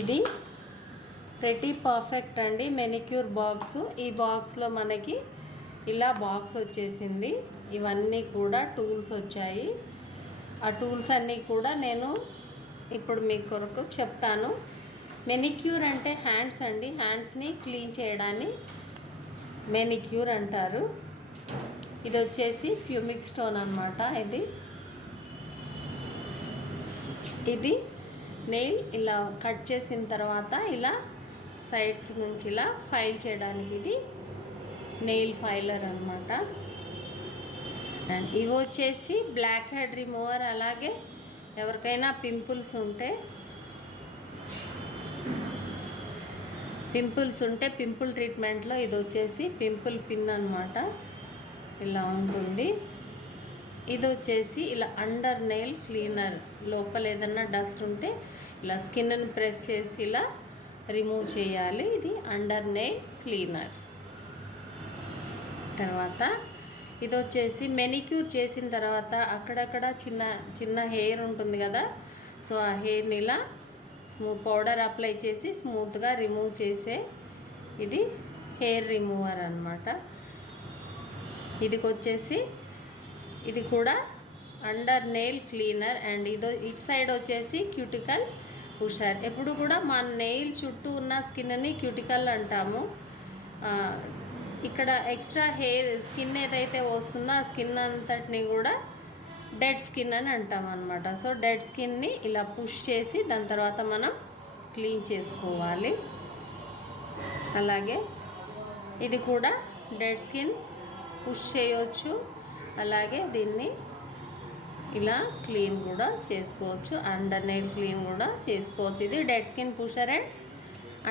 ఇది pretty perfect అండి manicure box. ఈ బాక్స్లో మనకి ఇలా బాక్స్ వచ్చేసింది. ఇవన్నీ కూడా టూల్స్ వచ్చాయి. ఆ టూల్స్ అన్నీ కూడా నేను ఇప్పుడు మీ కొరకు చెప్తాను. మెనిక్యూర్ అంటే హ్యాండ్స్ అండి. హ్యాండ్స్ని క్లీన్ చేయడాన్ని మెనిక్యూర్ అంటారు. ఇది వచ్చేసి ప్యూమిక్ స్టోన్ అన్నమాట. ఇది నెయిల్ ఇలా కట్ చేసిన తర్వాత ఇలా సైడ్స్ నుంచి ఇలా ఫైల్ చేయడానికి ఇది నెయిల్ ఫైలర్ అన్నమాట. అండ్ ఇవి వచ్చేసి బ్లాక్ హెడ్ రిమూవర్. అలాగే ఎవరికైనా పింపుల్స్ ఉంటే పింపుల్ ట్రీట్మెంట్లో ఇది వచ్చేసి పింపుల్ పిన్ అన్నమాట. ఇలా ఉంటుంది. ఇది వచ్చేసి ఇలా అండర్ నెయిల్ క్లీనర్. లోపల ఏదన్నా డస్ట్ ఉంటే ఇలా స్కిన్ని ప్రెస్ చేసి ఇలా రిమూవ్ చేయాలి. ఇది అండర్ నెయిల్ క్లీనర్. తర్వాత ఇది వచ్చేసి మెనిక్యూర్ చేసిన తర్వాత అక్కడక్కడ చిన్న చిన్న హెయిర్ ఉంటుంది కదా, సో ఆ హెయిర్ని ఇలా పౌడర్ అప్లై చేసి స్మూత్గా రిమూవ్ చేసే ఇది హెయిర్ రిమూవర్ అన్నమాట. ఇది కూడా అండర్ నెయిల్ క్లీనర్. అండ్ ఇటు సైడ్ వచ్చేసి క్యూటికల్ పుషర్. ఎప్పుడు కూడా మా నెయిల్ చుట్టూ ఉన్న స్కిన్ని క్యూటికల్ అంటాము. ఇక్కడ ఎక్స్ట్రా హెయిర్ స్కిన్ ఏదైతే వస్తుందో ఆ స్కిన్ అంతటిని కూడా డెడ్ స్కిన్ అని అంటాం అన్నమాట. సో డెడ్ స్కిన్ని ఇలా పుష్ చేసి దాని తర్వాత మనం క్లీన్ చేసుకోవాలి. అలాగే ఇది కూడా డెడ్ స్కిన్ పుష్ చేయవచ్చు. అలాగే దీన్ని ఇలా క్లీన్ కూడా చేసుకోవచ్చు. అండర్ నెయిల్ క్లీన్ కూడా చేసుకోవచ్చు. ఇది dead skin pusher and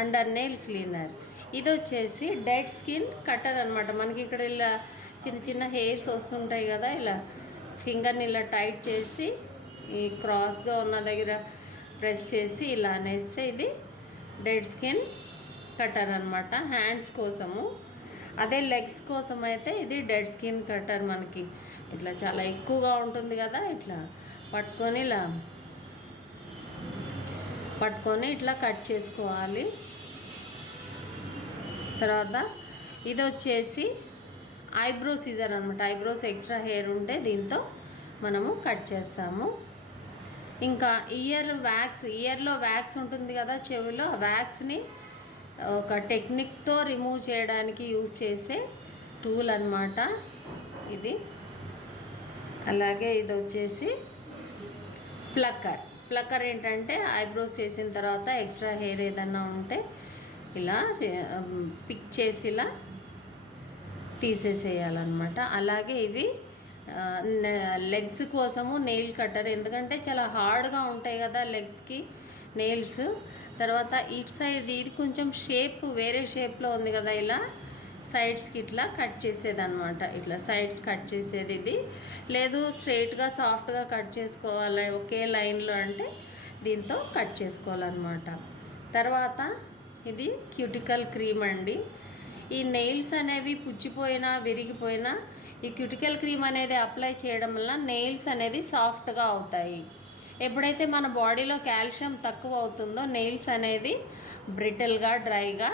under nail cleaner. ఇది వచ్చేసి డెడ్ స్కిన్ కటర్ అనమాట. మనకి ఇక్కడ ఇలా చిన్న చిన్న హెయిర్స్ వస్తుంటాయి కదా, ఇలా ఫింగర్ని ఇలా టైట్ చేసి ఈ క్రాస్గా ఉన్న దగ్గర ప్రెస్ చేసి ఇలా అనేస్తే ఇది డెడ్ స్కిన్ కటర్ అనమాట, హ్యాండ్స్ కోసము. అదే లెగ్స్ కోసం అయితే ఇది డెడ్ స్కిన్ కటర్. మనకి ఇట్లా చాలా ఎక్కువగా ఉంటుంది కదా, ఇట్లా పట్టుకొని ఇట్లా కట్ చేసుకోవాలి. తర్వాత ఇది వచ్చేసి ఐబ్రో సీజర్ అనమాట. ఐబ్రోస్ ఎక్స్ట్రా హెయిర్ ఉంటే దీంతో మనము కట్ చేస్తాము. ఇంకా ఇయర్లో వ్యాక్స్ ఉంటుంది కదా చెవిలో, ఆ వ్యాక్స్ని ఒక టెక్నిక్తో రిమూవ్ చేయడానికి యూజ్ చేసే టూల్ అన్నమాట ఇది. అలాగే ఇది వచ్చేసి ప్లక్కర్ ఏంటంటే ఐబ్రోస్ చేసిన తర్వాత ఎక్స్ట్రా హెయిర్ ఏదన్నా ఉంటే ఇలా పిక్ చేసి ఇలా తీసేసేయాలన్నమాట. అలాగే ఇవి లెగ్స్ కోసము నెయిల్ కట్టర్. ఎందుకంటే చాలా హార్డ్గా ఉంటాయి కదా లెగ్స్కి నెయిల్స్. తర్వాత ఇటు సైడ్ ఇది కొంచెం వేరే షేప్లో ఉంది కదా, ఇలా సైడ్స్కి ఇట్లా కట్ చేసేదన్నమాట. ఇట్లా సైడ్స్ కట్ చేసేది ఇది. లేదు స్ట్రైట్గా సాఫ్ట్గా కట్ చేసుకోవాలి ఒకే లైన్లో అంటే దీంతో కట్ చేసుకోవాలన్నమాట. తర్వాత ఇది క్యూటికల్ క్రీమ్ అండి. ఈ నెయిల్స్ అనేవి పుచ్చిపోయినా విరిగిపోయినా ఈ క్యూటికల్ క్రీమ్ అనేది అప్లై చేయడం వల్ల నెయిల్స్ అనేది సాఫ్ట్గా అవుతాయి. ఎప్పుడైతే మన బాడీలో కాల్షియం తక్కువ అవుతుందో నెయిల్స్ అనేది బ్రిటిల్గా డ్రైగా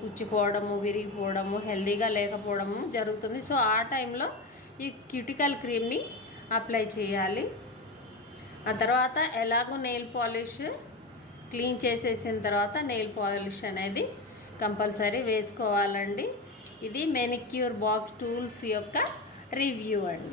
పుచ్చిపోవడము, విరిగిపోవడము, హెల్దీగా లేకపోవడము జరుగుతుంది. సో ఆ టైంలో ఈ క్యూటికల్ క్రీమ్ని అప్లై చేయాలి. ఆ తర్వాత ఎలాగో నెయిల్ పాలిష్ క్లీన్ చేసేసిన తర్వాత నెయిల్ పాలిష్ అనేది కంపల్సరీ వేసుకోవాలండి. ఇది మెనిక్యూర్ బాక్స్ టూల్స్ యొక్క రివ్యూ అండి.